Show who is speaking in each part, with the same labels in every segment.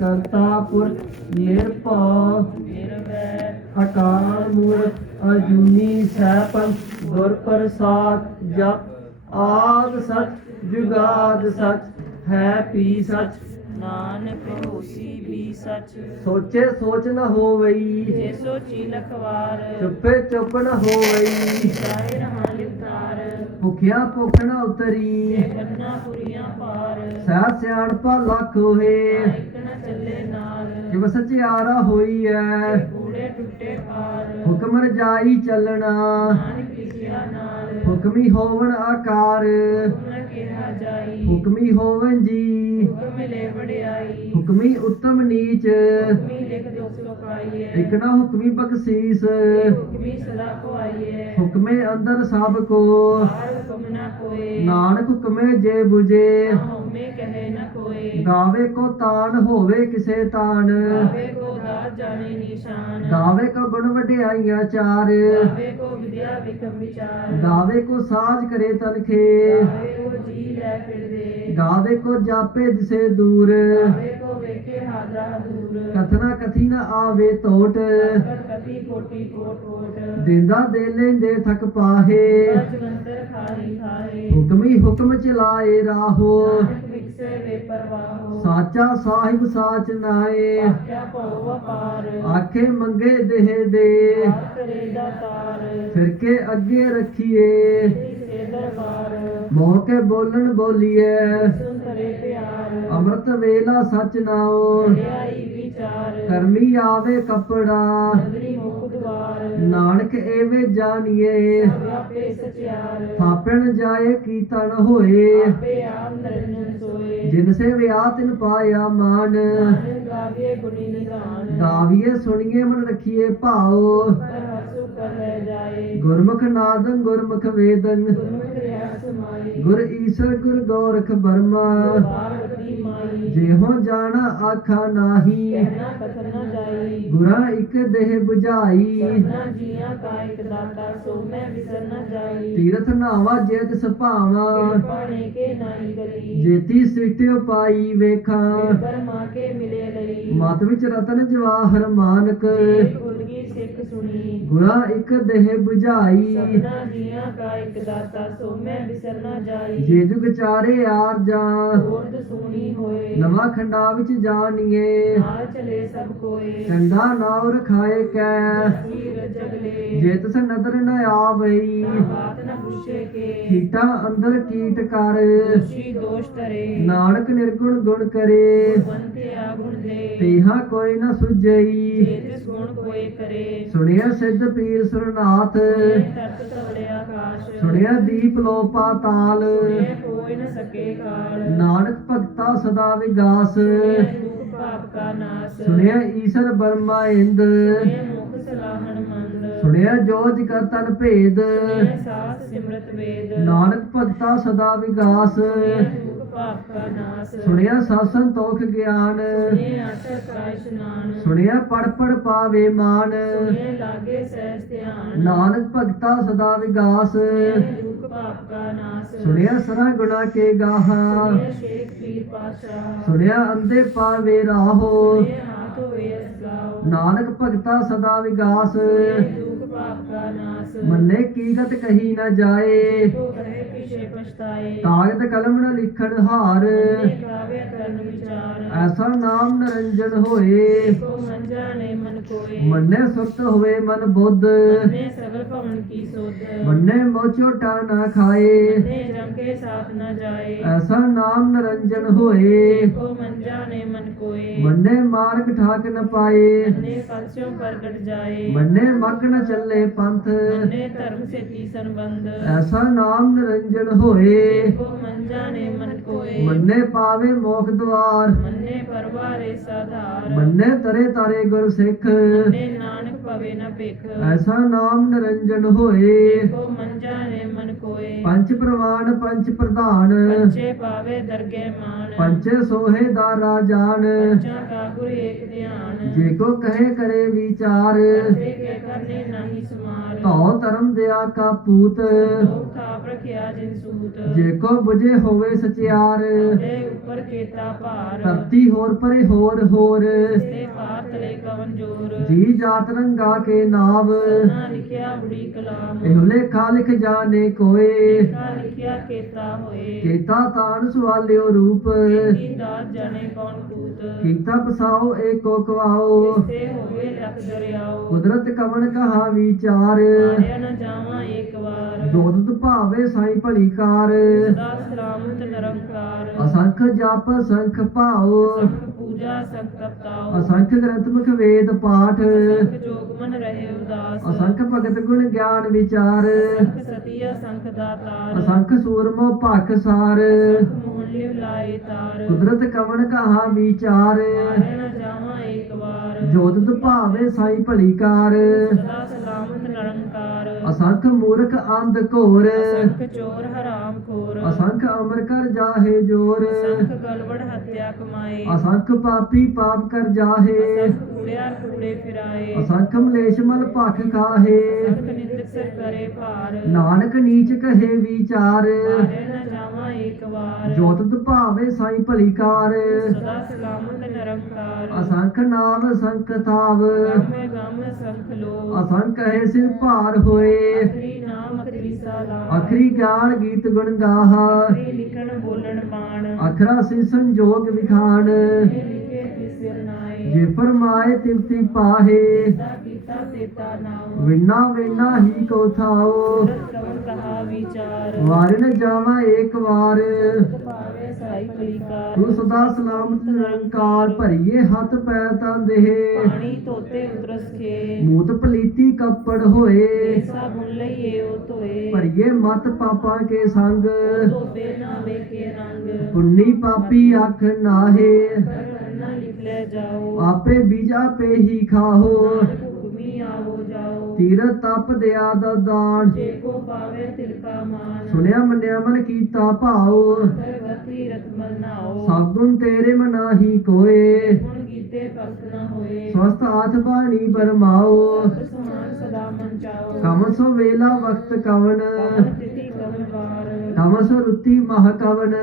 Speaker 1: ਕਰਤਾ ਪੁਰਖ ਨਿਰਭਉ।
Speaker 2: ਨਿਰਵੈ
Speaker 1: ਅਕਾਲ ਮੂਰਤ ਅਜੂਨੀ ਸੈਭੰ ਗੁਰ ਪ੍ਰਸਾਦ ਜਪ ਆਦ ਸਚ ਜੁਗਾਦ ਸਚ ਹੈ ਪੀ ਸਚ।
Speaker 2: ਨਾਨਕ ਹੋਸੀ ਵੀ ਸਚ।
Speaker 1: ਸੋਚੇ ਸੋਚ ਨ ਹੋਵਈ।
Speaker 2: ਜੇ ਸੋਚੀ ਲਖਵਾਰ।
Speaker 1: ਚੁੱਪੇ ਚੁੱਪ ਨ ਹੋਵਈ।
Speaker 2: ਜਾਏ ਰਹਾ
Speaker 1: ਭੁਖਿਆ ਭੁਖ ਨ ਉਤਰੀ।
Speaker 2: ਕੰਨਾ ਪੁਰੀਆਂ ਪਾਰ
Speaker 1: ਸਹਿ ਸਿਆਣਪਾ ਲੱਖ ਹੋਏ
Speaker 2: ਇੱਕ ਨ ਚੱਲੇ ਨਾਲ।
Speaker 1: ਜਿਵ ਸਚਿਆਰਾ ਹੋਈ ਐ।
Speaker 2: ਕੂੜੇ ਟੁੱਟੇ ਪਾਰ।
Speaker 1: ਹੁਕਮ ਰਜਾਈ ਚੱਲਣਾ।
Speaker 2: ਨਾਨਕ ਲਿਖਿਆ ਨਾਲ
Speaker 1: ਹੁਕਮੀ ਹੋਵਣ ਆਕਾਰ।
Speaker 2: ਹੁਕਮ ਕਿਹਾ ਜਾਈ।
Speaker 1: ਹੁਕਮੀ ਹੋਵਨ ਜੀ।
Speaker 2: ਹੁਕਮ ਮਿਲੇ ਵਡਿਆਈ।
Speaker 1: ਹੁਕਮੀ ਉੱਤਮ ਨੀਚ।
Speaker 2: ਹੁਕਮੀ ਲਿਖ ਦੋ ਸੋ ਪਾਈਏ।
Speaker 1: ਇਕ ਨਾ ਹੁਕਮੀ ਬਖਸ਼ੀਸ।
Speaker 2: ਹੁਕਮੀ ਸਦਾ ਕੋ ਆਈਏ
Speaker 1: ਹੁਕਮੇ ਅੰਦਰ ਸਭ ਕੋ।
Speaker 2: ਹੁਕਮ ਨਾ ਕੋਏ।
Speaker 1: ਨਾਨਕ ਹੁਕਮੇ ਜੇ 부ਜੇ
Speaker 2: ਹਉਮੈ ਕਹੇ ਨ ਕੋਏ
Speaker 1: ਗਾਵੇ ਕੋ ਤਾਨ ਹੋਵੇ ਕਿਸੇ ਤਾਨ।
Speaker 2: ਗਾਵੇ ਕੋ ਦਾਤ ਜਾਣੇ ਨਿਸ਼ਾਨ।
Speaker 1: ਗਾਵੇ ਕੋ ਗੁਣ ਵਡਿਆਈਆਂ ਚਾਰ।
Speaker 2: ਗਾਵੇ ਕੋ ਵਿਦਿਆ ਵਿਕਮ ਵਿਚਾਰ।
Speaker 1: ਗਾਵੇ ਕੋ ਸਾਜ ਕਰੇ ਤਨਖੇ
Speaker 2: ਗਾਵੇ ਕੋ ਜੀ ਲੈ ਫਿਰਦੇ
Speaker 1: ਗਾਵੇ ਕੋ ਜਾਪੇ ਦਿਸੇ ਦੂਰ।
Speaker 2: ਗਾਵੇ ਕੋ ਵੇਖੇ ਹਾਜ਼ਰਾ ਦੂਰ
Speaker 1: ਕਥਨਾ ਕਥੀ ਨ ਆਵੇ ਤੋਟ।
Speaker 2: ਕਰ ਕਤੀ ਕੋਟੀ ਕੋਟ ਕੋਟ।
Speaker 1: ਦਿੰਦਾ ਦੇ ਲੈਂਦੇ ਥਕ ਪਾਹੇ।
Speaker 2: ਜਗੰਤਰ ਖਾਈ ਖਾਏ
Speaker 1: ਹੁਕਮੀ ਹੁਕਮ ਚਲਾਏ ਰਾਹੋ।
Speaker 2: ਨਾਨਕ ਵਿਕਸੇ ਵੇ ਪਰਵਾਹੋ
Speaker 1: ਸਾਚਾ ਸਾਹਿਬ ਸਾਚ ਨਾਏ।
Speaker 2: ਆਖਿਆ ਭਉ ਵਪਾਰ
Speaker 1: ਆਖੇ ਮੰਗੇ ਦੇਹ ਦੇ।
Speaker 2: ਕਰੇ
Speaker 1: ਫਿਰ ਕੇ ਅੱਗੇ ਰੱਖੀਏ।
Speaker 2: ਸੇ ਦਰਬਾਰ।
Speaker 1: ਮੌਕੇ ਬੋਲਣ ਬੋਲੀਏ
Speaker 2: ਕਰੇ ਪਿਆਰ।
Speaker 1: ਅੰਮ੍ਰਿਤ ਵੇਲਾ ਸਚ ਨਾਉ।
Speaker 2: ਵਿਚਾਰ।
Speaker 1: ਕਰਮੀ ਆਵੇ ਕਪੜਾ।
Speaker 2: ਮੁਖ
Speaker 1: ਨਾਨਕ ਐਵੇਂ ਜਾਣੀਏ।
Speaker 2: ਆਪੇ ਸਚਿਆਰ।
Speaker 1: ਥਾਪਣ ਜਾਏ ਕੀਤਨ ਹੋਏ।
Speaker 2: ਆਪੇ ਆਮ ਨਰਨਨ ਸੋਏ।
Speaker 1: ਜਿਨ ਸੇ ਵਿਆਹ ਤਿਨ ਪਾਇਆ ਮਾਨ
Speaker 2: ਨਾਨਕ ਗਾਵੇ ਗੁਣੀ ਨਿਧਾਨ।
Speaker 1: ਗਾਵੀਏ ਸੁਣੀਏ ਮਨ ਰਖੀਏ ਭਾਉ। ਗੁਰਮੁਖ ਨਾਦੰ ਗੁਰਮੁਖ ਵੇਦੰ।
Speaker 2: ਗੁਰਮੁਖ
Speaker 1: ਗੁਰ ਈਸਰ ਗੁਰ ਗੋਰਖ ਬਰਮਾ।
Speaker 2: ਮਾਈ
Speaker 1: ਜਿਹੋ ਜਾਣਾ ਆਖਾ ਨਾਹੀ।
Speaker 2: ਕਹਿਣਾ ਕਥਨ ਨਾ ਜਾਈ।
Speaker 1: ਗੁਰਾ ਇੱਕ ਦੇਹ 부ਝਾਈ
Speaker 2: ਸਭਨਾ ਜੀਆਂ ਕਾ ਇਕ ਦਾਤਾ ਸੋ ਮੈਂ ਵਿਸਰ ਨਾ ਜਾਈ।
Speaker 1: ਤੀਰਥ ਨਾਵਾ ਜੇ ਤਿਸ ਭਾਵਾ
Speaker 2: ਪਾਣੇ ਕੇ ਨਾਹੀ ਗਲੀ
Speaker 1: ਜੇਤੀ ਸਿਟਿਓ ਪਾਈ ਵੇਖਾਂ।
Speaker 2: ਪਰਮਾ ਕੇ ਮਿਲੇ ਲਈ।
Speaker 1: ਮਤ ਵਿੱਚ ਰਤਨ ਜਵਾਹਰ ਮਾਨਕ
Speaker 2: ਜੇ ਗੁਰਗੀ ਸਿੱਖ ਸੁਣੀ।
Speaker 1: ਗੁਰਾ ਇੱਕ ਦੇਹ 부ਝਾਈ
Speaker 2: ਸਭਨਾ ਜੀਆਂ ਕਾ ਇਕ ਦਾਤਾ ਸੋ ਮੈਂ ਵਿਸਰ ਨਾ ਜਾਈ।
Speaker 1: ਜੇ ਜੁਗ ਚਾਰੇ ਆਰ ਜਾ।
Speaker 2: ਸੁਣੀ ਹੋਏ।
Speaker 1: ਨਵਾਂ ਖੰਡਾ ਵਿੱਚ ਜਾਣੀਏ।
Speaker 2: ਨਾਲ ਚਲੇ ਸਭ ਕੋਏ।
Speaker 1: ਚੰਡਾ ਨਾਉ ਰਖਾਏ ਕੈ। ਜੇ ਤਿਸ ਨਦਰ ਨ ਆਵਈ।
Speaker 2: ਬਾਤ ਨ ਪੁੱਛੇ ਕੇ।
Speaker 1: ਕੀਟਾਂ ਅੰਦਰ ਕੀਟ ਕਰ।
Speaker 2: ਦੋਸ਼ੀ ਦੋਸ਼ ਤਰੇ
Speaker 1: ਨਾਨਕ ਨਿਰਗੁਣ ਗੁਣ ਕਰੇ।
Speaker 2: ਬੰਤਿਆ ਗੁਣ ਦੇ।
Speaker 1: ਤੇਹਾ ਕੋਈ ਨ ਸੁਝਈ।
Speaker 2: ਜੇ ਤਿਸ ਗੁਣ ਕੋਏ ਕਰੇ।
Speaker 1: ਸੁਣਿਆ ਸਿੱਧ ਪੀਰ ਸੁਰਨਾਥ।
Speaker 2: ਤਰਤ ਤਵੜਿਆ ਆਕਾਸ਼।
Speaker 1: ਸੁਣਿਆ ਦੀਪ ਲੋ ਪਾਤਾਲ
Speaker 2: ਸੁਣੇ ਕੋਈ ਨ ਸਕੇ ਕਾਲ।
Speaker 1: ਨਾਨਕ ਭਗਤਾ ਸਦਾ ਵਿਗਾਸ।
Speaker 2: ਕਾ ਨਾਸ
Speaker 1: ਸੁਣਿਆ ਈਸ਼ਰ ਬਰਮਾ ਇੰਦ। ਸੁਣਿਆ ਜੋਜ ਕਾ ਤਨ ਭੇਦ। ਨਾਨਕ ਭਗਤਾ ਸਦਾ ਵਿਗਾਸ।
Speaker 2: ਪਾਪ ਕਾ ਨਾਸ।
Speaker 1: ਸੁਣਿਆ ਸਾਸਨ ਤੋਖ ਗਿਆਨ।
Speaker 2: ਕਾ ਇਸ਼ਨਾਨ
Speaker 1: ਸੁਣਿਆ ਪੜ ਪੜ ਪਾਵੇ ਮਾਨ।
Speaker 2: ਸੁਣੇ ਲਾਗੇ ਸਹਿਜ ਧਿਆਨ।
Speaker 1: ਨਾਨਕ ਭਗਤਾ ਸਦਾ ਵਿਗਾਸ।
Speaker 2: ਸੁਣੇ ਦੁਖ ਪਾਪ ਕਾ ਨਾਸ।
Speaker 1: ਸੁਣਿਆ ਸਰਾ ਗੁਣਾ ਕੇ ਗਾਹਾਂ।
Speaker 2: ਸੁਣੇ ਸ਼ੇਖ ਪੀਰ ਪਾਸ਼ਾ
Speaker 1: ਸੁਣਿਆ ਅੰਦੇ ਪਾਵੇ ਰਾਹੋ।
Speaker 2: ਹਾਥ ਹੋਏ
Speaker 1: ਨਾਨਕ ਭਗਤਾ ਸਦਾ ਵਿਗਾਸ।
Speaker 2: ਸੁਣੇ ਦੁਖ ਪਾਪ ਕਾ ਨਾਸ।
Speaker 1: ਮੰਨੇ ਕੀਗਤ ਕਹੀ ਨਾ ਜਾਏ।
Speaker 2: ਕੋ ਕਹੇ ਪਿਛੇ ਪਛਤਾਏ।
Speaker 1: ਕਾਗਦ ਕਲਮ ਨ ਲਿਖਣ ਹਾਰ।
Speaker 2: ਸੁਣੇ ਗਾਵੇ ਕਰਨ ਵਿਚਾਰ।
Speaker 1: ਐਸਾ ਨਾਮ ਨਰੰਜਨ ਹੋਏ।
Speaker 2: ਕੋ ਮਨ ਜਾਣੇ ਮਨ ਕੋਏ।
Speaker 1: ਮੰਨੇ ਸੁਰਤ ਹੋਵੇ ਮਨ ਬੁੱਧ।
Speaker 2: ਮੰਨੇ ਸਗਲ ਭਵਨ ਕੀ ਸੋਧ।
Speaker 1: ਮੰਨੇ ਨਾ ਖਾਏ।
Speaker 2: ਸਾਥ ਨਾ ਜਾਏ।
Speaker 1: ਐਸਾ ਨਾਮ ਨਰੰਜਨ ਹੋਏ।
Speaker 2: ਕੋ ਮਨ ਜਾਣੇ ਮਨ ਕੋਏ।
Speaker 1: ਮੰਨੇ ਮਾਰਗ ਠਾਕ ਨ ਪਾਏ।
Speaker 2: ਮੰਨੇ ਪ੍ਰਗਟ ਜਾਏ।
Speaker 1: ਮੰਨੇ ਮਗ ਨ ਚੱਲੇ ਪੰਥ।
Speaker 2: ਮੰਨੇ ਧਰਮ ਸੰਬੰਧ।
Speaker 1: ਐਸਾ ਨਾਮ ਨਰੰਜਨ ਹੋਏ।
Speaker 2: ਕੋ ਮਨ ਜਾਣੇ ਮਨ ਕੋਏ।
Speaker 1: ਮੰਨੇ ਪਾਵੇ ਮੋਖ ਦਵਾਰ।
Speaker 2: ਮੰਨੇ ਪਰਵਾਰੇ ਸਾਧਾਰ।
Speaker 1: ਮੰਨੇ ਤਰੇ ਤਾਰੇ ਗੁਰ ਸਿੱਖ।
Speaker 2: ਮੰਨੇ ਨਾਨਕ ਪਵੇ ਨ ਭਿਖ।
Speaker 1: ਐਸਾ ਨਾਮ ਨਰੰਜਨ ਹੋਏ।
Speaker 2: ਕੋ ਮਨ ਜਾਣੇ ਮਨ ਕੋਏ।
Speaker 1: ਪੰਜ ਪ੍ਰਵਾਨ ਪੰਜ ਪ੍ਰਧਾਨ।
Speaker 2: ਪੰਚੇ ਪਾਵੇ ਦਰਗੇ ਮਾਨ।
Speaker 1: ਪੰਚੇ ਸੋਹੇ ਦਾ ਰਾਜਾਨ।
Speaker 2: ਪੰਚਾਂ ਕਾ ਗੁਰ ਏਕ ਧਿਆਨ।
Speaker 1: ਜੇ ਕੋ ਕਹੇ ਕਰੇ ਵਿਚਾਰ।
Speaker 2: ਤੇ ਕੇ ਕਰਨੇ ਨਹੀਂ ਸਮਾਰ
Speaker 1: ਧੌ ਧਰਮ ਦਿਆ ਕਾ ਪੂਤ।
Speaker 2: ਲੋਕ ਥਾਪ ਰਖਿਆ ਜਿਨ ਸੂਤ।
Speaker 1: ਜੇ ਕੋ 부ਜੇ ਹੋਵੇ ਸਚਿਆਰ
Speaker 2: ਦੇ ਉੱਪਰ ਕੇਤਾ ਭਾਰ।
Speaker 1: ਧਰਤੀ ਹੋਰ ਪਰੇ ਹੋਰ ਹੋਰ।
Speaker 2: ਤੇ ਪਾਰ ਤਲੇ ਕਵਨ ਜੋਰ।
Speaker 1: ਜੀ ਜਾਤ ਰੰਗਾ ਕੇ ਨਾਵ।
Speaker 2: ਨਾ ਲਿਖਿਆ ਬੁੜੀ ਕਲਾਮ।
Speaker 1: ਇਹੋ ਲੇਖਾ ਲਿਖ ਜਾਣੇ ਕੋਏ।
Speaker 2: ਕਾ ਲਿਖਿਆ ਕੇਤਾ ਹੋਏ।
Speaker 1: ਕੀਤਾ ਤਾਣ ਸਵਾਲਿਓ ਰੂਪ।
Speaker 2: ਕੀ ਦਾਤ ਜਾਣੇ ਕੌਣ ਕੂਤ।
Speaker 1: ਕੀਤਾ ਪਸਾਓ ਏਕੋ ਕਵਾਓ।
Speaker 2: ਤੇ ਹੋਵੇ ਲਖ ਦਰਿਆਓ।
Speaker 1: ਕੁਦਰਤ ਕਵਣ ਕਹਾ ਵਿਚਾਰ।
Speaker 2: ਮਾਰਿਆ ਨਾ ਜਾਵਾਂ ਇੱਕ ਵਾਰ।
Speaker 1: ਜੋਤਿ ਭਾਵੇ ਸਾਈ ਭਲੀ ਕਾਰ।
Speaker 2: ਸਦਾ ਸਲਾਮਤ ਨਿਰੰਕਾਰ
Speaker 1: ਅਸੰਖ ਜਪ ਸੰਖ ਭਾਉ।
Speaker 2: ਸੰਖ ਪੂਜਾ ਸੰਖ
Speaker 1: ਅਸੰਖ ਗ੍ਰੰਥ ਮੁਖ ਵੇਦ ਪਾਠ।
Speaker 2: ਸੰਖ ਜੋਗ ਮਨ ਰਹੇ ਉਦਾਸ।
Speaker 1: ਅਸੰਖ ਭਗਤ ਗੁਣ ਗਿਆਨ ਵਿਚਾਰ।
Speaker 2: ਸੰਖ ਸਤੀਆ ਸੰਖ ਦਾਤਾਰ।
Speaker 1: ਅਸੰਖ ਸੂਰਮੋ ਭਖ ਸਾਰ।
Speaker 2: ਲਾਏ ਤਾਰ।
Speaker 1: ਕੁਦਰਤ ਕਵਣ ਕਹਾ ਵਿਚਾਰ।
Speaker 2: ਮਾਰਿਆ ਨਾ ਜਾਵਾਂ ਇੱਕ ਵਾਰ।
Speaker 1: ਜੋਤਿ ਭਾਵੇ ਸਾਈ ਭਲੀ ਕਾਰ।
Speaker 2: ਸਦਾ
Speaker 1: ਅਸੰਖ ਮੂਰਖ ਅੰਧ ਘੋਰ।
Speaker 2: ਸੰਖ ਚੋਰ ਹਰਾਮ ਖੋਰ।
Speaker 1: ਅਸੰਖ ਅਮਰ ਕਰ ਜਾਹੇ ਜੋਰ।
Speaker 2: ਸੰਖ ਗਲਵੜ ਹੱਤਿਆ ਕਮਾਏ।
Speaker 1: ਅਸੰਖ ਪਾਪੀ ਪਾਪ ਕਰ ਜਾਹੇ।
Speaker 2: ਕੂੜਿਆ ਕੂੜੇ ਫਿਰਾਏ।
Speaker 1: ਅਸੰਖ ਮਲੇਸ਼ ਮਲ ਭਖ ਖਾਹੇ।
Speaker 2: ਸੰਖ ਨਿੰਦਕ ਸਿਰ ਕਰੇ ਭਾਰ।
Speaker 1: ਨਾਨਕ ਨੀਚ ਕਹੇ ਵਿਚਾਰ।
Speaker 2: ਮਾਰੇ ਨਾ ਜਾਵਾਂ ਇੱਕ ਵਾਰ।
Speaker 1: ਜੋਤਿ ਭਾਵੇ ਸਾਈ ਭਲੀ ਕਾਰ।
Speaker 2: ਸਦਾ ਸਲਾਮਤ ਨਿਰੰਕਾਰ।
Speaker 1: ਅਸੰਖ ਨਾਮ ਸੰਖ ਥਾਵ।
Speaker 2: ਗਾਮੇ ਗਾਮੇ ਸੰਖ ਲੋ
Speaker 1: ਅਸੰਖ ਹੈ ਸਿਰ ਭਾਰ ਹੋਏ।
Speaker 2: ਅਖਰੀ ਨਾਮ ਅਖਰੀ ਸਾਲਾ
Speaker 1: ਅਖਰੀ ਗਿਆਨ ਗੀਤ ਗੁਣ ਗਾਹਾ।
Speaker 2: ਅਖਰੀ ਲਿਖਣ ਬੋਲਣ ਬਾਣ
Speaker 1: ਅਖਰਾ ਸਿ ਸੰਜੋਗ ਵਿਖਾਨ
Speaker 2: ਇਹ ਲਿਖੇ ਤਿਸ ਸਿਰ ਨਾਏ
Speaker 1: ਜੇ ਫਰਮਾਏ ਤਿਵਤੀ ਪਾਹੇ ਵਿਨਾ ਵਿਨਾ ਹੀ ਕੋ ਥਾਓ ਵਾਰਨ ਜਾਵਾ ਏਕ ਵਾਰ। ਤੂੰ ਸਦਾ ਸਲਾਮਤ ਨਿਰੰਕਾਰ ਭਰੀਏ ਹੱਥ ਪੈ ਤਾਂ ਦੇਹ।
Speaker 2: ਪਾਣੀ ਧੋਤੇ ਉਤਰਸ ਖੇ
Speaker 1: ਮੂਤ ਪਲੀਤੀ ਕੱਪੜ ਹੋਏ।
Speaker 2: ਐਸਾ ਬੁਨ ਲਈਏ ਉਹ ਧੋਏ
Speaker 1: ਭਰੀਏ ਮਤ ਪਾਪਾਂ ਕੇ ਸੰਗ।
Speaker 2: ਧੋਤੇ ਨਾ ਵੇਖੇ ਰੰਗ।
Speaker 1: ਪੁੰਨੀ ਪਾਪੀ ਅੱਖ ਨਾਹੇ।
Speaker 2: ਲੈ ਜਾਓ।
Speaker 1: ਆਪੇ ਬੀਜਾ ਪੇ ਹੀ
Speaker 2: ਆਵੋ ਜਾਓ।
Speaker 1: ਤੀਰਤ ਤਪ ਦਿਆ ਦਾ ਦਾਨ।
Speaker 2: ਜੇ ਕੋ ਪਾਵੇ ਤਿਲਕਾ ਮਾਨ।
Speaker 1: ਸੁਣਿਆ ਮੰਨਿਆ ਮਨ ਕੀਤਾ ਭਾਉ।
Speaker 2: ਰਤਮਲ ਨਾਓ
Speaker 1: ਸਭ ਗੁਣ ਤੇਰੇ ਮਨਾਹੀ ਕੋਏ।
Speaker 2: ਹੁਣ ਕੀਤੇ ਭਗਤ ਨਾ ਹੋਏ।
Speaker 1: ਸਵਸਤ ਆਥ ਬਾਣੀ ਬਰਮਾਓ।
Speaker 2: ਸਮਾਨ ਸਦਾ ਮਨ ਚਾਓ
Speaker 1: ਕਮ ਸੋ ਵੇਲਾ ਵਕਤ ਕਵਨ।
Speaker 2: ਕਵਨ ਤਿਥੀ ਕਵਨ ਵਾਰ।
Speaker 1: ਕਮ ਸੋ ਰੁੱਤੀ ਮਹ ਕਵਨ।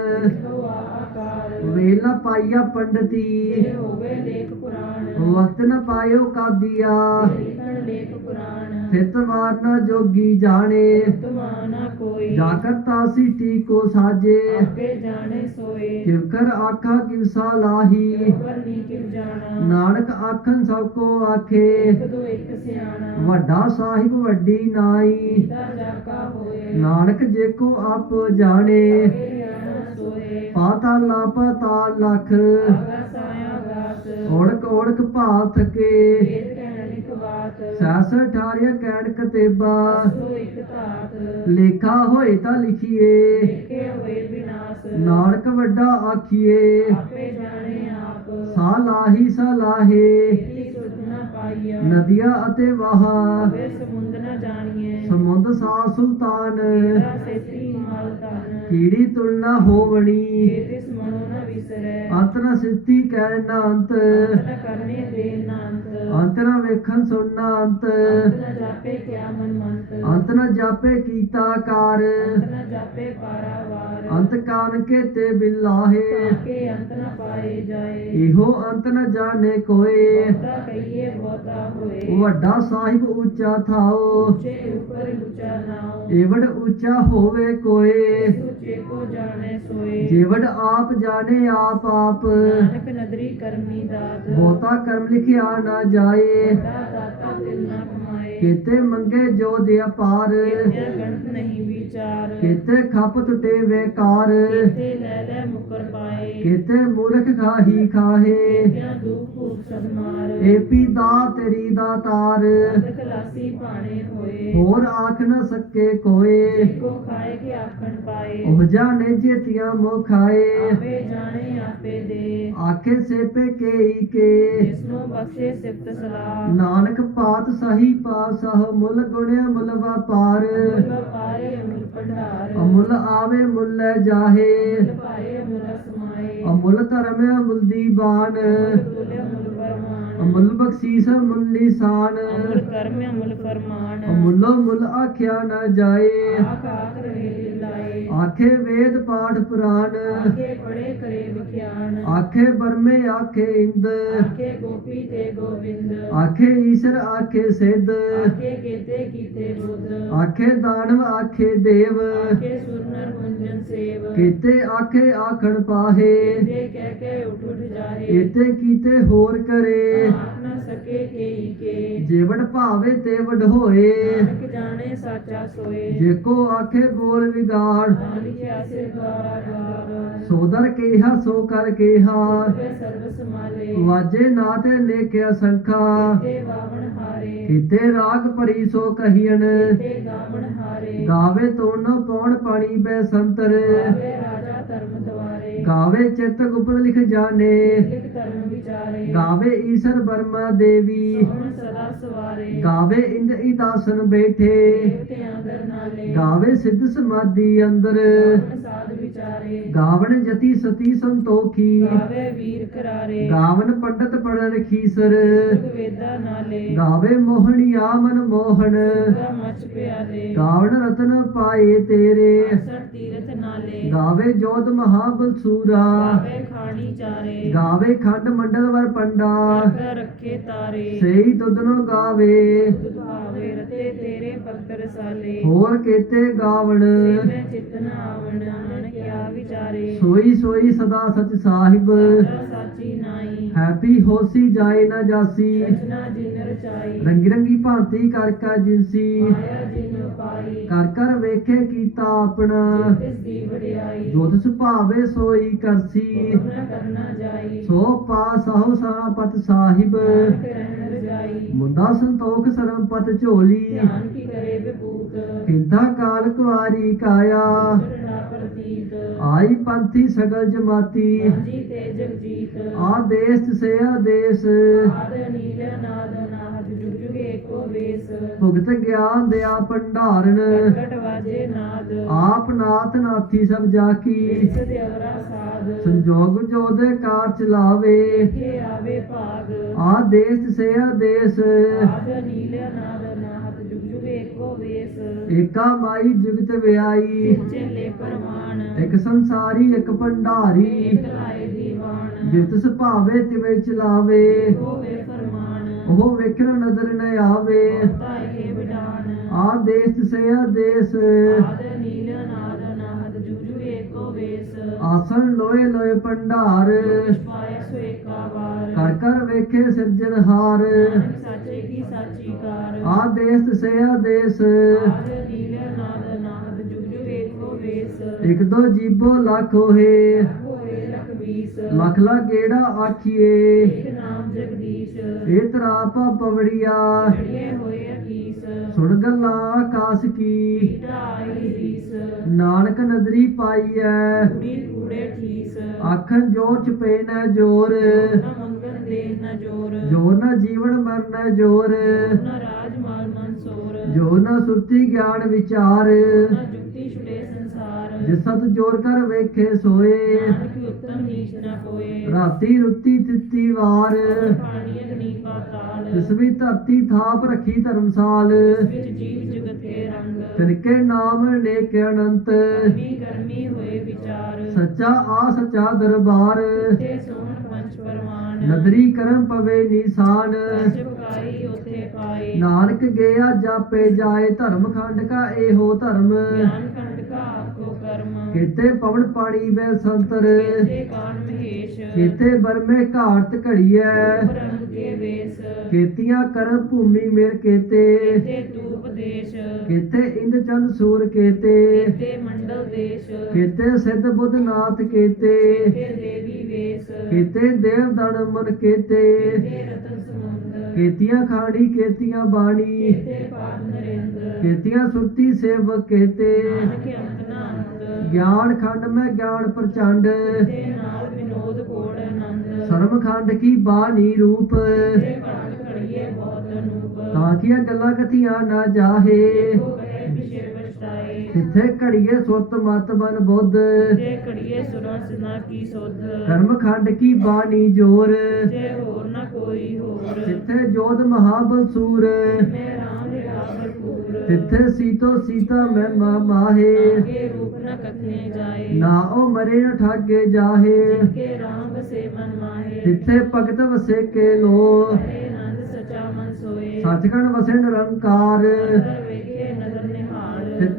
Speaker 1: ਵੇਲਾ ਪਾਈਆ ਪੰਡਤੀ
Speaker 2: ਹੋਵੇ ਲੇਖ ਪੁਰਾਣ
Speaker 1: ਵਕਤ ਨ ਪਾਇਓ ਕਾਦੀਆ।
Speaker 2: ਲਿਖਣ ਲੇਖ ਪੁਰਾਣ
Speaker 1: ਫਿਤ ਵਾਰ ਨ ਜੋਗੀ ਜਾਣੇ।
Speaker 2: ਤੁਮਾਨਾ ਕੋਈ।
Speaker 1: ਜਾ ਕਰਤਾ ਸਿਟੀ ਕੋ ਸਾਜੇ।
Speaker 2: ਆਪੇ ਜਾਣੇ ਸੋਏ।
Speaker 1: ਕਿਵ ਕਰ ਆਖਾ ਲਾਹੀ।
Speaker 2: ਕਿਵ ਜਾਣਾ।
Speaker 1: ਨਾਨਕ ਆਖਨ ਸਭ ਕੋ ਆਖੇ।
Speaker 2: ਇੱਕ ਦੋ ਇੱਕ ਸਿਆਣਾ।
Speaker 1: ਵੱਡਾ ਸਾਹਿਬ ਵੱਡੀ ਨਾਈ।
Speaker 2: ਹੋਏ।
Speaker 1: ਨਾਨਕ ਜੇ ਕੋ ਆਪ ਜਾਣੇ।
Speaker 2: ਜਾਣਾ ਸੋਏ
Speaker 1: ਪਾਤਾਲਾ ਪਤਾਲ ਲਖ ਓੜਕ ਓੜਕ ਭਾਲ ਥਕੇ ਸੈਸ ਠਾਰਿਆ ਕਹਿਣ ਕਤੇਬਾ। ਲੇਖਾ ਹੋਏ ਤਾਂ ਲਿਖੀਏ। ਨਾਨਕ ਵੱਡਾ ਆਖੀਏ।
Speaker 2: ਆਪੇ ਜਾਣੇ ਪਾਈਆ
Speaker 1: ਨਦੀਆਂ ਅਤੇ ਵਾਹਾ।
Speaker 2: ਵੇ ਸਮੁੰਦ ਨਾ
Speaker 1: ਸਮੁੰਦ ਸਾ ਸੁਲਤਾਨ।
Speaker 2: ਤੇਰਾ ਸੇਤੀ ਮਲ ਧਨ।
Speaker 1: ਕੀੜੀ ਤੁਲਨਾ ਹੋਵਣੀ?
Speaker 2: ਜੇ ਤਿਸ ਮਨੋ ਨ ਵਿਸਰੈ।
Speaker 1: ਅੰਤ ਨ ਸਿੱਧੀ ਕਹਿ ਨਾ ਅੰਤ।
Speaker 2: ਨ ਕਰਨੇ ਦੇ ਨਾਂਤ
Speaker 1: ਅੰਤ। ਨ ਵੇਖਣ ਸੁਣਨਾ ਅੰਤ।
Speaker 2: ਅੰਤ ਨ ਜਾਪੇ ਕਿਆ ਮਨ ਮੰਤ।
Speaker 1: ਅੰਤ ਨ ਜਾਪੇ ਕੀਤਾ ਕਾਰ।
Speaker 2: ਅੰਤ ਨ ਜਾਪੇ ਪਾਰਾਵਾਰ
Speaker 1: ਅੰਤ ਕਾਨ ਕੇ ਤੇ ਬਿਲਾਹੇ
Speaker 2: ਕੇ ਅੰਤ ਨ ਪਾਏ ਜਾਏ।
Speaker 1: ਇਹੋ ਅੰਤ ਨ ਜਾਣੇ ਕੋਏ।
Speaker 2: ਬਹੁਤਾ ਕਹੀਏ ਬਹੁਤਾ ਹੋਏ।
Speaker 1: ਵੱਡਾ ਸਾਹਿਬ ਉੱਚਾ ਥਾਓ।
Speaker 2: ਉੱਚੇ ਉੱਪਰ ਉੱਚਾ ਨਾਉ।
Speaker 1: ਏਵੜ ਉੱਚਾ ਹੋਵੇ ਕੋਏ।
Speaker 2: ਉੱਚੇ ਕੋ ਜਾਣੇ ਸੋਏ।
Speaker 1: ਜੇਵੜ ਆਪ ਜਾਣੇ ਆਪ ਆਪ।
Speaker 2: ਨਾਨਕ ਨਦਰੀ ਕਰਮੀ ਦਾਤ।
Speaker 1: ਬਹੁਤਾ ਕਰਮ ਲਿਖਿਆ ਨਾ ਜਾਏ।
Speaker 2: ਦਾ ਦਾਤਾ ਤਿਲ ਨਾ ਕਮਾਏ
Speaker 1: ਕੀਤੇ ਮੰਗੇ ਜੋ ਦੇ ਅਪਾਰ।
Speaker 2: ਕਿਤੇ ਗਣਤ ਨਹੀਂ ਵਿਚਾਰ।
Speaker 1: ਕੀਤੇ ਖੱਪ ਟੁੱਟੇ ਵੇਕਾਰ।
Speaker 2: ਕਿਤੇ ਲੈ ਲੈ ਮੁਕਰ ਪਾਏ।
Speaker 1: ਕੀਤੇ ਮੂਰਖ ਖਾਹੀ ਖਾਹੇ।
Speaker 2: ਕਿਆ ਦੁਖ ਭੂਖ
Speaker 1: ਪੀਦਾ ਤੇਰੀ ਦਾ ਤਾਰ।
Speaker 2: ਅੰਧ ਖਲਾਸੀ ਪਾਣੇ ਹੋਏ।
Speaker 1: ਹੋਰ ਆਖ ਨਾ ਸਕੇ ਕੋਏ।
Speaker 2: ਕੋ ਖਾਏ ਕੇ ਆਖਣ ਪਾਏ।
Speaker 1: ਉਹ ਜਾਣੇ ਜੇਤੀਆਂ ਮੋ ਖਾਏ।
Speaker 2: ਆਪੇ ਜਾਣੇ ਆਪੇ ਦੇ।
Speaker 1: ਆਖੇ ਸੇਪੇ ਕੇਈ ਕੇ।
Speaker 2: ਜਿਸਨੂੰ ਬਖਸ਼ੇ ਸਿਫਤ ਸਲਾਹ।
Speaker 1: ਨਾਨਕ ਪਾਤ ਸਹੀ ਪਾਸਹ ਮੁੱਲ ਗੁਣਿਆ ਮੁੱਲ ਵਪਾਰ। ਅਮੁੱਲ ਆਵੇ ਮੁੱਲ ਜਾਹੇ।
Speaker 2: ਮੁੱਲ ਪਾਏ ਮੁੱਲ ਸਮਾਏ।
Speaker 1: ਅਮੁੱਲ ਧਰਮ ਅਮੁੱਲ
Speaker 2: ਮੁਲ ਪਰਮਾਨ
Speaker 1: ਅਮੁੱਲ ਬਖਸ਼ੀਸ ਅਮੁੱਲ ਨਿਸ਼ਾਨ।
Speaker 2: ਅਮੁਲ ਕਰਮ ਅਮੁਲ ਫਰਮਾਨ।
Speaker 1: ਅਮੁੱਲੋ ਮੁੱਲ ਆਖਿਆ ਨਾ ਜਾਏ।
Speaker 2: ਆਖ ਆਖ ਰਹੇ ਲਾਏ।
Speaker 1: ਆਖੇ ਵੇਦ ਪਾਠ ਪੁਰਾਨ
Speaker 2: ਆਖੇ ਪੜੇ ਕਰੇ ਵਿਖਿਆਨ।
Speaker 1: ਆਖੇ ਬਰਮੇ ਆਖੇ ਇੰਦ।
Speaker 2: ਆਖੇ ਗੋਪੀ ਤੇ ਗੋਬਿੰਦ
Speaker 1: ਆਖੇ ਈਸ਼ਰ ਆਖੇ ਸਿੱਧ।
Speaker 2: ਆਖੇ ਕੀਤੇ ਕੀਤੇ ਬੁੱਧ।
Speaker 1: ਆਖੇ ਦਾਨਵ ਆਖੇ ਦੇਵ।
Speaker 2: ਆਖੇ ਸੇਵ।
Speaker 1: ਕੀਤੇ ਆਖੇ ਆਖਣ ਪਾਹੇ।
Speaker 2: ਤੇ ਕਹਿ ਕੇ ਉਠ ਉਠ ਜਾਏ।
Speaker 1: ਇਤੇ ਕੀਤੇ ਹੋਰ ਕਰੇ।
Speaker 2: ਆਖ ਨਾ ਸਕੇ ਕੇਈ ਕੇ
Speaker 1: ਜੇਵੜ ਭਾਵੇ ਤੇ ਵਡ ਹੋਏ
Speaker 2: ਨਾਨਕ ਜਾਣੇ ਸਾਚਾ ਸੋਏ।
Speaker 1: ਜੇ ਕੋ ਆਖੇ ਬੋਲ ਵਿਗਾੜ
Speaker 2: ਨਾਨਕ ਆਸੇ
Speaker 1: ਸੋਦਰ ਕੇਹਾ ਸੋ ਕਰ ਕੇਹਾ
Speaker 2: ਸਰਬ ਸਮਾਲੇ
Speaker 1: ਵਾਜੇ ਨਾ ਤੇ ਨੇਕਿਆ ਸੰਖਾ।
Speaker 2: ਤੇ ਵਾਵਣ ਹਾਰੇ।
Speaker 1: ਕੀਤੇ ਰਾਗ ਭਰੀ ਸੋ ਕਹੀਣ।
Speaker 2: ਤੇ ਗਾਵਣ ਹਾਰੇ।
Speaker 1: ਗਾਵੇ ਤੋਨ ਪੌਣ ਪਾਣੀ ਬੈ ਸੰਤਰ।
Speaker 2: ਗਾਵੇ ਰਾਜਾ ਧਰਮ ਦਵਾਰੇ
Speaker 1: ਗਾਵੇ ਚਿਤ ਗੁਪਤ ਲਿਖ ਜਾਣੇ।
Speaker 2: ਲਿਖ ਧਰਮ ਵਿਚਾਰੇ।
Speaker 1: ਗਾਵੇ ਈਸ਼ਰ ਬਰਮਾ ਦੇਵੀ।
Speaker 2: ਸਦਾ ਸਵਾਰੇ।
Speaker 1: ਗਾਵੇ ਇੰਦ ਇਦਾਸਨ ਬੈਠੇ। ਗਾਵੇ ਸਿੱਧ ਸਮਾਧੀ ਅੰਦਰ।
Speaker 2: ਸਾਧ
Speaker 1: ਗਾਵਣ ਜਤੀ ਸਤੀ ਸੰਤੋਖੀ।
Speaker 2: ਗਾਵੇ ਵੀਰ ਕਰਾਰੇ।
Speaker 1: ਗਾਵਨ ਪੰਡਤ ਪੜਨ ਖੀਸਰ
Speaker 2: ਵੇਦਾ ਨਾਲੇ
Speaker 1: ਗਾਵੇ ਮੋਹਣੀਆ ਮਨ ਮੋਹਣ
Speaker 2: ਮਚ ਪਿਆਲੇ
Speaker 1: ਗਾਵਣ ਰਤਨ ਪਾਏ ਤੇਰੇ।
Speaker 2: ਅਸਰ ਤੀਰਥ ਨਾਲੇ।
Speaker 1: ਗਾਵੇ ਜੋਤ ਮਹਾਬਲ ਸੂਰਾ।
Speaker 2: ਗਾਵੇ ਖਾਣੀ ਚਾਰੇ।
Speaker 1: ਗਾਵੇ ਖੰਡ ਮੰਡਲ ਵਰ ਪੰਡਾ।
Speaker 2: ਰੱਖੇ ਤਾਰੇ।
Speaker 1: ਸਹੀ ਤੁਧਨੋ ਗਾਵੇ।
Speaker 2: ਭਾਵੇ ਰਤੇ ਤੇਰੇ ਭਗਤ ਰਸਾਲੇ
Speaker 1: ਹੋਰ ਕੀਤੇ ਗਾਵਣ।
Speaker 2: ਮੈਂ ਚਿਤਨ ਆਵਣ। ਨਾਨਕਿਆ ਵਿਚਾਰੇ।
Speaker 1: ਸੋਈ ਸੋਈ ਸਦਾ ਸਚ ਸਾਹਿਬ।
Speaker 2: ਸਾਚਾ ਸਾਚੀ ਨਾਈ
Speaker 1: ਹੈਪੀ ਹੋਸੀ ਜਾਏ ਨਾ ਜਾਸੀ।
Speaker 2: ਰਚਨਾ ਜਿਨ ਰਚਾਈ।
Speaker 1: ਰੰਗੀ ਰੰਗੀ ਭਾਂਤੀ ਕਰ ਕਾ ਜਿਨਸੀ।
Speaker 2: ਮਾਇਆ ਜਿਨ ਪਾਈ।
Speaker 1: ਕਰ ਕਰ ਵੇਖੇ ਕੀਤਾ ਆਪਣਾ।
Speaker 2: ਤਿਸ ਦੀ ਵਡਿਆਈ।
Speaker 1: ਜੋ ਤਿਸ ਭਾਵੇ ਸੋਈ ਕਰਸੀ।
Speaker 2: ਨਾ ਕਰਨਾ ਜਾਈ।
Speaker 1: ਸੋ ਸਾਪਤ ਸਾਹਿਬ।
Speaker 2: ਨਾਨਕ ਰਹਿਣ ਰਜਾਈ।
Speaker 1: ਮੁੰਦਾ ਸੰਤੋਖ ਸਰਮ ਪਤ ਝੋਲੀ।
Speaker 2: ਧਿਆਨ ਕੀ ਕਰੇ ਵਿਭੂਤ
Speaker 1: ਕਿੰਦਾ ਕਾਲ ਕੁਆਰੀ ਕਾਇਆ। ਆਈ ਪੰਥੀ ਸਗਲ ਜਮਾਤੀ।
Speaker 2: ਜੀ ਤੇ ਜਗਜੀਤ।
Speaker 1: ਆ ਦੇਸ ਸੇ ਆਦੇਸ।
Speaker 2: ਆਦ ਨੀਲ ਨਾਦ ਨਾਦ ਜੁਗ ਜੁਗ ਏਕੋ ਵੇਸ।
Speaker 1: ਭੁਗਤ ਗਿਆਨ ਦਿਆ ਭੰਡਾਰਨ।
Speaker 2: ਕਟ ਵਾਜੇ ਨਾਦ।
Speaker 1: ਆਪ ਨਾਥ ਨਾਥੀ ਸਭ ਜਾ ਕੀ
Speaker 2: ਇਸ ਦੇਵਰਾ ਸਾਧ।
Speaker 1: ਸੰਜੋਗ ਜੋਦੇ ਕਾਰ ਚਲਾਵੇ।
Speaker 2: ਕੇ ਆਵੇ ਭਾਗ।
Speaker 1: ਆ ਦੇਸ ਸੇ ਆਦੇਸ।
Speaker 2: ਆਦ ਨੀਲ ਨਾਦ ਏਕੋ ਵੇਸ
Speaker 1: ਏਕਾ ਮਾਈ ਜੁਗਤ ਵਿਆਈ।
Speaker 2: ਚੇਲੇ ਪਰਮਾਨ
Speaker 1: ਇੱਕ ਸੰਸਾਰੀ ਇੱਕ ਭੰਡਾਰੀ।
Speaker 2: ਏਕ ਲਾਏ ਦੀਵਾਨ।
Speaker 1: ਜਿਤ ਸੁਭਾਵੇ ਤਿਵੇਂ ਚਲਾਵੇ।
Speaker 2: ਹੋਵੇ ਫਰਮਾਨ।
Speaker 1: ਉਹ ਵੇਖਣ ਨਦਰ ਨ ਆਵੇ।
Speaker 2: ਤਾਏ ਵਿਡਾਨ।
Speaker 1: ਆ ਦੇਸ ਸੇ
Speaker 2: ਆਦ ਨੀਲ ਨਾਦ ਨਾਦ ਏਕੋ ਵੇਸ।
Speaker 1: ਆਸਣ ਲੋਏ ਲੋਏ ਭੰਡਾਰ।
Speaker 2: ਪਾਇਆ ਸੋ ਏਕਾ
Speaker 1: ਕਰ ਕਰ ਵੇਖੇ ਸਿਰਜਣਹਾਰ
Speaker 2: ਸਾਚੇ ਕੀ ਸਾਚੀ ਕਾਰ
Speaker 1: ਆ ਦੇਸ ਸੇ ਆਦੇਸ
Speaker 2: ਆਦ ਨੀਲ ਨਾਦ ਨਾਦ ਜੁਗ ਜੁਗ ਏਕੋ ਵੇਸ।
Speaker 1: ਇੱਕ ਦੋ ਜੀਬੋ ਲੱਖ ਹੋਏ।
Speaker 2: ਹੋਏ ਲਖ ਵੀਸ।
Speaker 1: ਲੱਖ ਲਾ ਗੇੜਾ ਆਖੀਏ।
Speaker 2: ਇੱਕ ਨਾਮ ਜਗਦੀਸ਼।
Speaker 1: ਇਹ ਤਰਾਪਾ ਪਵੜੀਆ।
Speaker 2: ਜੜੀਏ ਹੋਏ ਅਕੀਸ।
Speaker 1: ਸੁਣ ਗੱਲਾਂ ਆਕਾਸ ਕੀ।
Speaker 2: ਰੀਸ।
Speaker 1: ਨਾਨਕ ਨਦਰੀ
Speaker 2: ਕੁੜੀ ਕੂੜੇ ਠੀਸ।
Speaker 1: ਆਖਣ ਜੋਰ ਚ ਨਾ ਜੋਰ।
Speaker 2: ਨਾ ਜੋਰ।
Speaker 1: ਜੋਰ ਨਾ ਜੀਵਨ ਮਰਨ ਜੋਰ।
Speaker 2: ਨਾ ਰਾਜ ਮਾਲ ਮਨਸੋਰ
Speaker 1: ਜੋਰ ਨਾ ਸੁਰਤੀ ਗਿਆਨ ਵਿਚਾਰ।
Speaker 2: ਨਾ ਜੁਗਤੀ ਛੁਟੇ ਸੰਸਾਰ।
Speaker 1: ਜਿਸ ਸਤ ਜੋਰ ਕਰ ਵੇਖੇ ਸੋਏ।
Speaker 2: ਨਾਨਕ ਉਤਮ ਨੀਚ ਨਾ ਕੋਏ।
Speaker 1: ਰਾਤੀ ਰੁੱਤੀ ਤਿੱਤੀ ਵਾਰ।
Speaker 2: ਪਾਣੀ ਅਗਨੀ ਪਾਤਾਲ।
Speaker 1: ਜਿਸ ਵੀ ਧਰਤੀ ਥਾਪ ਰੱਖੀ ਧਰਮਸਾਲ।
Speaker 2: ਵਿੱਚ ਜੀਵ ਜਗਤ ਕੇ ਰੰਗ।
Speaker 1: ਤਿਨਕੇ ਨਾਮ ਨੇਕ ਅਨੰਤ।
Speaker 2: ਹੋਏ ਵਿਚਾਰ।
Speaker 1: ਸੱਚਾ ਆ ਸੱਚਾ ਦਰਬਾਰ।
Speaker 2: ਤੇ
Speaker 1: ਨਦਰੀ ਕਰਮ ਪਵੇ ਨਿਸ਼ਾਨ।
Speaker 2: ਉਥੇ ਪਾਏ।
Speaker 1: ਨਾਨਕ ਗਿਆ ਜਾਪੇ ਜਾਏ ਧਰਮ ਖੰਡ ਕਾ ਇਹੋ ਧਰਮ।
Speaker 2: ਗਿਆਨ ਖੰਡ ਕਾ ਆਪਕੋ ਕਰਮ।
Speaker 1: ਕੀਤੇ ਪਵਨ ਪਾਣੀ ਵੇ ਸੰਤਰ।
Speaker 2: ਤੇ ਕਾਨ ਮਹੇਸ਼।
Speaker 1: ਕੀਤੇ ਬਰਮੇ ਘਾਟ ਘੜੀਐ।
Speaker 2: ਰੰਗ ਕੇ ਵੇਸ।
Speaker 1: ਕੀਤੀਆਂ ਕਰਮ ਭੂਮੀ ਮੇਰ ਕੀਤੇ।
Speaker 2: ਤੇ ਤੂਪ ਦੇਸ਼।
Speaker 1: ਕੀਤੇ ਇੰਦ ਚੰਦ ਸੂਰ ਕੀਤੇ।
Speaker 2: ਤੇ ਮੰਡਲ ਦੇਸ਼।
Speaker 1: ਕੀਤੇ ਸਿੱਧ ਬੁੱਧ ਨਾਥ ਕੀਤੇ
Speaker 2: ਦੇਵੀ ਵੇਸ
Speaker 1: ਕੀਤੇ ਦੇਵ ਦਣ ਮਨ ਕੀਤੇ।
Speaker 2: ਰਤਨ
Speaker 1: ਕੀਤੀਆਂ ਖਾਣੀ ਕੀਤੀਆਂ ਬਾਣੀ।
Speaker 2: ਪਾਦ
Speaker 1: ਕੀਤੀਆਂ ਸੁਰਤੀ ਸੇਵਕ ਕੀਤੇ।
Speaker 2: ਨਾਨਕ ਅੰਤ ਨਾ ਅੰਤ
Speaker 1: ਗਿਆਨ ਖੰਡ ਮੈਂ ਗਿਆਨ ਪ੍ਰਚੰਡ।
Speaker 2: ਤੇ ਨਾਲ ਵਿਨੋਦ ਕੋੜ ਆਨੰਦ।
Speaker 1: ਸਰਮ ਖੰਡ ਕੀ ਬਾਣੀ ਰੂਪ।
Speaker 2: ਤੇ ਬਹੁਤ ਅਨੂਪ।
Speaker 1: ਤਾਂ ਕੀਆਂ ਗੱਲਾਂ ਕਥੀਆਂ ਨਾ ਜਾਹੇ।
Speaker 2: ਕੋ
Speaker 1: ਤਿੱਥੇ ਘੜੀਏ ਸੁਤ ਮਤ ਬਨ ਬੁੱਧ।
Speaker 2: ਜੇ ਘੜੀਏ ਸੁਰਾਂ ਸਿਨਾ ਕੀ ਸੁਧ।
Speaker 1: ਕਰਮ ਖੰਡ ਕੀ ਬਾਣੀ ਜੋਰ।
Speaker 2: ਜੇ ਹੋਰ ਨਾ ਕੋਈ ਹੋਰ।
Speaker 1: ਤਿੱਥੇ ਜੋਧ ਮਹਾਬਲ ਸੂਰ।
Speaker 2: ਮੈਂ ਰਾਮ ਦੇ ਰਾਵਰ ਪੂਰ
Speaker 1: ਤਿੱਥੇ ਸੀਤੋ ਸੀਤਾ ਮੈਂ ਮਾ ਮਾਹੇ।
Speaker 2: ਕੇ ਰੂਪ ਨ ਕਥਨੇ ਜਾਏ।
Speaker 1: ਨਾ ਉਹ ਮਰੇ ਨ ਠਾਗੇ ਜਾਹੇ।
Speaker 2: ਕੇ ਰਾਮ ਵਸੇ ਮਨ ਮਾਹੇ।
Speaker 1: ਤਿੱਥੇ ਭਗਤ ਵਸੇ ਕੇ ਲੋ
Speaker 2: ਹਰੇ ਨੰਦ ਸਚਾ ਮਨ ਸੋਏ।
Speaker 1: ਸੱਚਖੰਡ ਵਸੇ ਨਿਰੰਕਾਰ।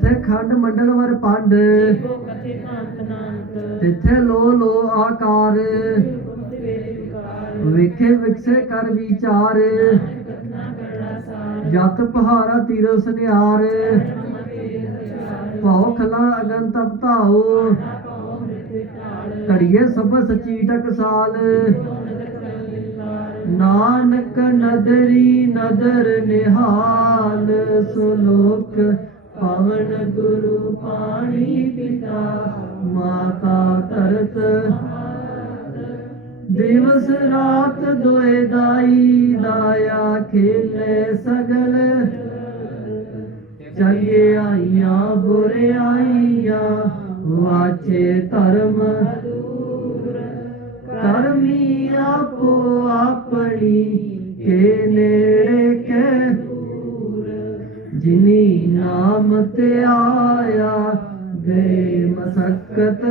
Speaker 1: ਤਿੱਥੇ ਖੰਡ ਮੰਡਲ ਵਰ ਪੰਡ
Speaker 2: ਕੋ
Speaker 1: ਲੋ ਲੋ ਆਕਾਰ, ਵੇਖੇ ਵਿਕਸੇ ਕਰ ਵਿਚਾਰ, ਜਤ ਪਹਾੜਾ ਤੀਰ ਸੁਨਿਆਰ, ਭਉ ਖਲਾ ਅਗਨ ਤਪ ਧਾਓ ਘੜੀਏ ਸਭ ਸਚੀ ਟਕਸਾਲ, ਨਾਨਕ ਨਦਰੀ ਨਦਰ ਨਿਹਾਲ ਸੁਲੋਕ ਪਵਨ ਗੁਰੂ ਪਾਣੀ ਪਿਤਾ, ਮਾਤਾ ਤਰਤ ਦਿਵਸ ਰਾਤ ਦੋਏ ਦਾਈ ਦਾਇਆ ਖੇਲੇ ਸਗਲ। ਚੰਗੇ ਆਈਆਂ ਬੁਰੇ ਆਈਆਂ, ਵਾਚੇ ਧਰਮ। ਕਰਮੀ ਆਪੋ ਆਪਣੀ, ਕੇ ਨੇੜੇ ਕੇ ਜਿਨੀ ਨਾਮ ਤੇ ਆਇਆ, ਗਏ ਮਸਕਤ।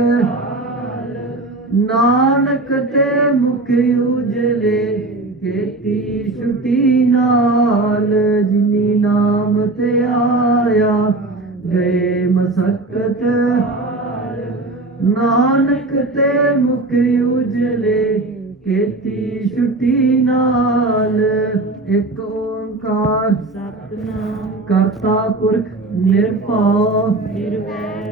Speaker 1: ਨਾਨਕ ਤੇ ਮੁਖ ਉਜਲੇ, ਖੇਤੀ ਛੁਟੀ ਨਾਲ। ਜਿਨੀ ਨਾਮ ਤੇ ਆਇਆ, ਗਏ ਮਸਕਤ। ਨਾਨਕ ਤੇ ਮੁਖ ਉਜਲੇ, ਖੇਤੀ ਛੁਟੀ ਨਾਲ। ਇੱਕ ਓੰਕਾਰ
Speaker 2: ਸਤਨਾਮ
Speaker 1: ਕਰਤਾ ਪੁਰਖ ਨਿਰਭਉ।
Speaker 2: ਨਿਰਵੈਰ